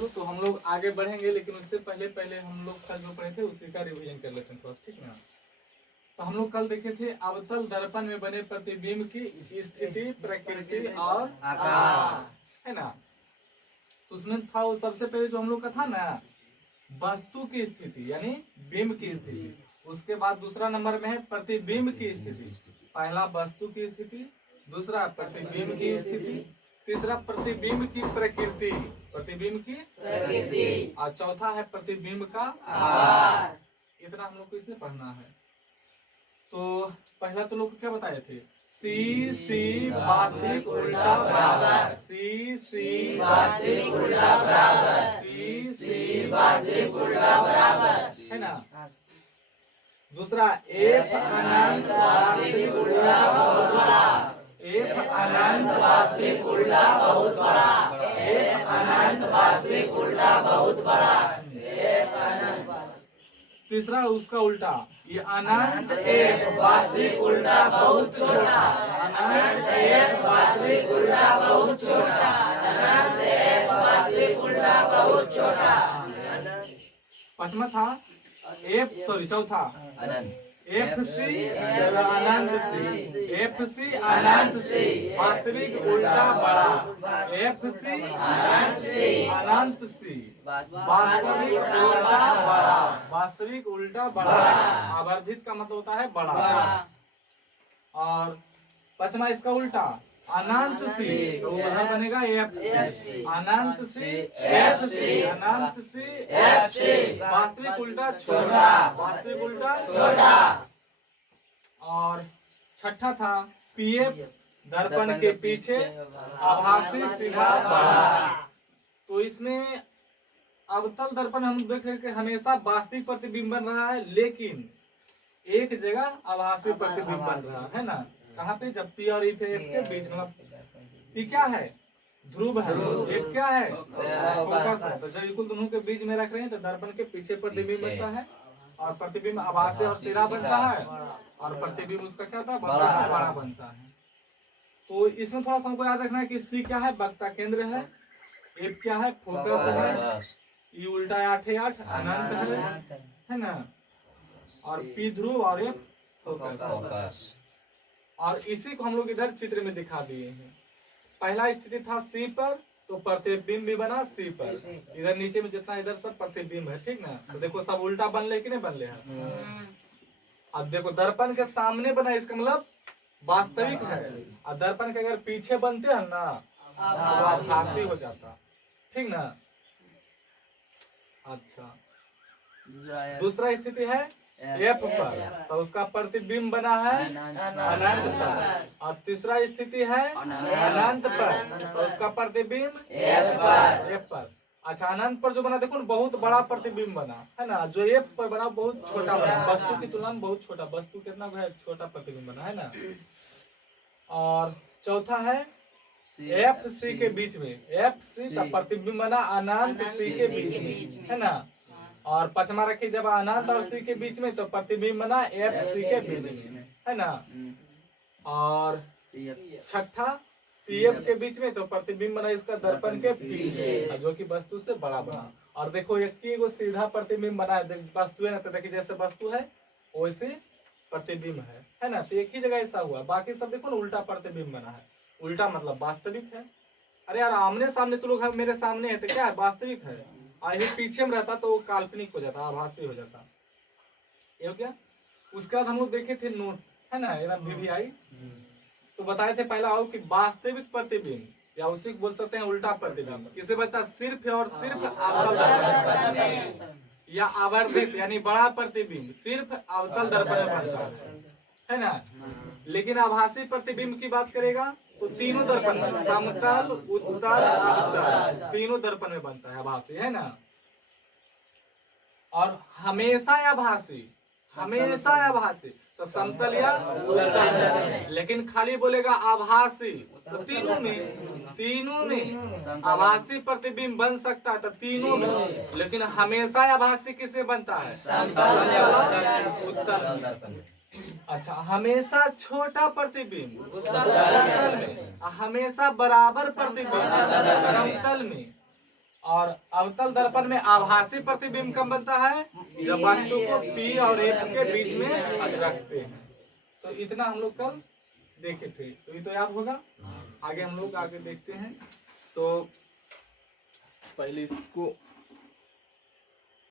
चलो तो हम लोग आगे बढ़ेंगे, लेकिन उससे पहले हम लोग कल जो पढ़े थे उसी का रिवीजन कर लेते हैं थोड़ा, ठीक ना। तो हम लोग कल देखे थे अवतल दर्पण में बने प्रतिबिंब की स्थिति, प्रकृति और आकार, है ना। तो उसमें था वो सबसे पहले जो हम लोग का था ना वस्तु की स्थिति यानी बिंब की स्थिति। उसके बाद दूसरा नंबर में है प्रतिबिंब की स्थिति। पहला वस्तु की स्थिति, दूसरा प्रतिबिंब की स्थिति, तीसरा प्रतिबिंब की प्रकृति, प्रतिबिंब की प्रकृति, और चौथा है प्रतिबिंब का आकार। इतना हम लोग को इसमें पढ़ना है। तो पहला तो लोग क्या बताए थे, सी वास्तविक उल्टा बराबर, सी वास्तविक उल्टा बराबर, सी वास्तविक उल्टा बराबर, है ना। दूसरा एफ अनंत वास्तविक उल्टा बहुत बड़ा, एफ अनंत वास्तविक उल्टा बहुत बड़ा, एफ अनंत वास्तविक उल्टा बहुत बड़ा, एफ अनंत। तीसरा उसका उल्टा, ये अनंत एक वास्तविक उल्टा बहुत छोटा, अनंत एक वास्तविक उल्टा बहुत छोटा, अनंत एक वास्तविक उल्टा बहुत छोटा। पांचवा था चौथा एफ सी अनंत सी, एफ सी अनंत सी वास्तविक उल्टा बड़ा, एफ सी अनंत सी वास्तविक उल्टा बड़ा, वास्तविक उल्टा बड़ा, आवर्धित का मतलब होता है बड़ा। और पांचवा इसका उल्टा अनंत सी, तो उधर बनेगा एफ सी, अनंत सी एफ सी, अनंत सी एफ सी, वास्तविक उल्टा छोटा, वास्तविक उल्टा छोटा। और छठा था पीएफ दर्पण के पीछे आभासी सीधा बड़ा। तो इसमें अवतल दर्पण हम देख रहे हैं हमेशा वास्तविक प्रतिबिंब बन रहा है, लेकिन एक जगह आभासी प्रतिबिंब बन रहा है ना। कहाँ पे, जब पी और एफ के बीच में। पी क्या है, ध्रुव है, एफ क्या है, फोकस है। तो जब बिल्कुल दोनों के बीच में रख रहे हैं तो दर्पण के पीछे प्रतिबिंब बनता है और प्रतिबिंब आभासी और सिरा बनता है, और प्रतिबिंब उसका क्या था, बड़ा बनता है। तो इसमें थोड़ा सा हमको याद रखना है कि सी क्या है, वक्ता केंद्र है, एफ क्या है, फोकस है, ई उल्टा 8 अनंत है ना, और पी ध्रुव और एफ फोकस। और इसी को हम लोग इधर चित्र में दिखा दिए हैं। पहला स्थिति था सी पर, तो प्रतिबिंब भी बना सी पर। इधर नीचे में जितना इधर सब प्रतिबिंब है, ठीक ना। तो देखो सब उल्टा बन ले कि नहीं बन ले है। अब देखो दर्पण के सामने बना, इसका मतलब वास्तविक है, और दर्पण के अगर पीछे बनते हैं ना तो आभासी हो जाता, ठीक ना। अच्छा, दूसरा स्थिति है एफ पर, तो उसका प्रतिबिंब बना है अनंत पर। और तीसरा स्थिति है अनंत पर, तो उसका प्रतिबिंब एफ पर। अच्छा, अनंत पर जो बना देखो बहुत बड़ा प्रतिबिंब बना है ना, जो एफ पर बना बहुत छोटा बना, वस्तु की तुलना में बहुत छोटा, वस्तु कितना छोटा प्रतिबिंब बना है ना। और चौथा है एफ सी के बीच में, एफ सी का प्रतिबिंब बना अनंत सी के बीच में, है ना। और पांचवा रखिए जब अनंत और सी के बीच में, तो प्रतिबिंब बना एफ सी के बीच में, है ना। और छठा सी एफ के बीच में, तो प्रतिबिंब बना इसका दर्पण के पीछे, जो कि वस्तु से बड़ा बना। और देखो एक सीधा प्रतिबिंब बना है, वस्तु है ना, तो देखिए जैसे वस्तु है वैसे प्रतिबिंब है ना। तो एक ही जगह ऐसा हुआ, बाकी सब देखो ना उल्टा प्रतिबिंब बना है। उल्टा मतलब वास्तविक है। अरे यार आमने सामने तो लोग मेरे सामने है तो क्या है, वास्तविक है। और यही पीछे में रहता तो वो काल्पनिक हो जाता, आभासी हो जाता। ये हो गया। उसके बाद हम लोग देखे थे नोट, है ना, एकदम वीवीआई। तो बताए थे पहला हो कि वास्तविक प्रतिबिंब, या उसी को बोल सकते हैं उल्टा प्रतिबिंब, किसे बता, सिर्फ और सिर्फ अवतल या आवर्धित यानी बड़ा प्रतिबिंब सिर्फ अवतल दर्पण में बनता है ना। लेकिन आभासी प्रतिबिंब की बात करेगा तो तीनों दर्पण में, समतल उत्तल अवतल, तीनों दर्पण में बनता है आभासी, है ना। और हमेशा आभासी, हमेशा आभासी, तो समतल या उत्तल। लेकिन खाली बोलेगा आभासी, तो तीनों में आभासी प्रतिबिंब बन सकता है, तो तीनों में। लेकिन हमेशा आभासी किसे बनता है, समतल उत्तल। अच्छा, हमेशा छोटा प्रतिबिंब उत्तल में, हमेशा बराबर प्रतिबिंब समतल में। और अवतल दर्पण में आभासी प्रतिबिंब कब बनता है, जब वस्तु को P और F के बीच में रखते हैं। तो इतना हम लोग कल देखे थे, तो ये तो याद होगा। आगे हम लोग आगे देखते हैं। तो पहले इसको